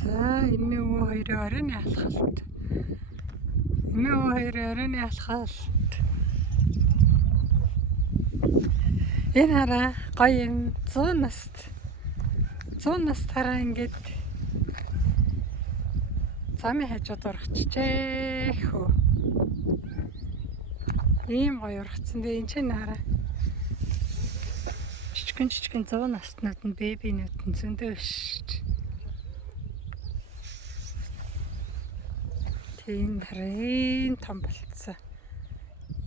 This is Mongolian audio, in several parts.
За энэ өвөө хоёрын оройн алхалт. Энэ өвөө хоёрын оройн алхалт. Энэ хараа гоё юм 100 наст. 100 настараа ингээд замын хажууд урагчжээ хөө. Ийм гоё урагцсан дээ. Энд чинь хараа. Жижигэн 100 настнууд нь бэбинүүд нь зөндөө шүү. Тийм харин том болцсон.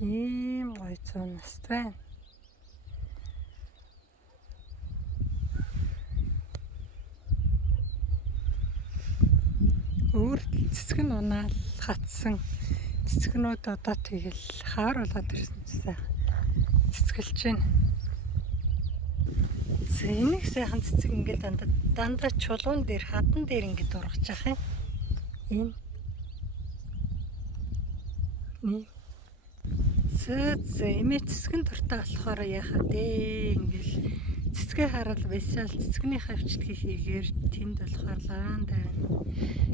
Ийм гоё 100 наст байна. Өөр цэцэг нь унаал хатсан. Цэцгнүүд одоо тэгэл хаар болоод ирсэн ч сайхан. Цэцгэлж байна. Энийг сайхан цэцэг ингээд дандаа чулуун дээр хадан дээр ингээд ургаж ах юм. Энэ эмээ цэцгэн дуртай болохоор яхаа дээ ингээл цэцгээ хараад байсаал цэцгний хавчдгийг хийгээр тэнд болохоор лаванда байна.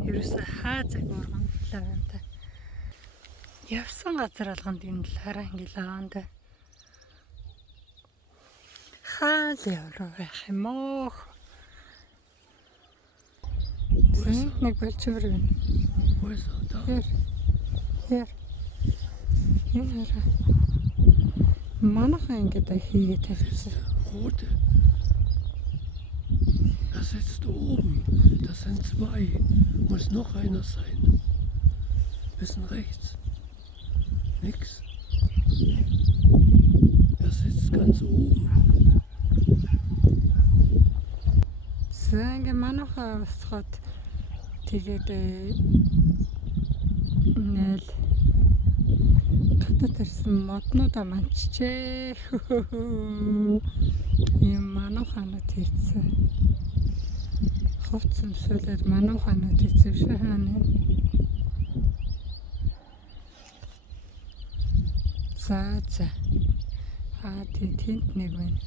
Ерөөсөө хаа цаг урган лаванда. Явсан газар алганд энэ хараа ингээл лаванда. Хаал явруу байх юм уу? Нэг болчмөр байна. Яар. Яар. Манайхан ингээд хийгээд тавьчихсан. Rote. Das sitzt oben. Das sind 2. Muss noch einer sein. Bisschen rechts. Nix. Er sitzt ganz oben. За ингээ манайхаа басхад тэгээд нээл татад ирсэн моднуудаа манчжээ. Ийм манайхаанууд хийцээ. Хувц өмсөлөд манайхаанууд хийцээ шүү хаана. За. Тэнд нэг байна.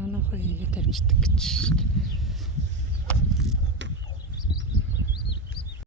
Манайхаа хийгээд авчдаг гэж.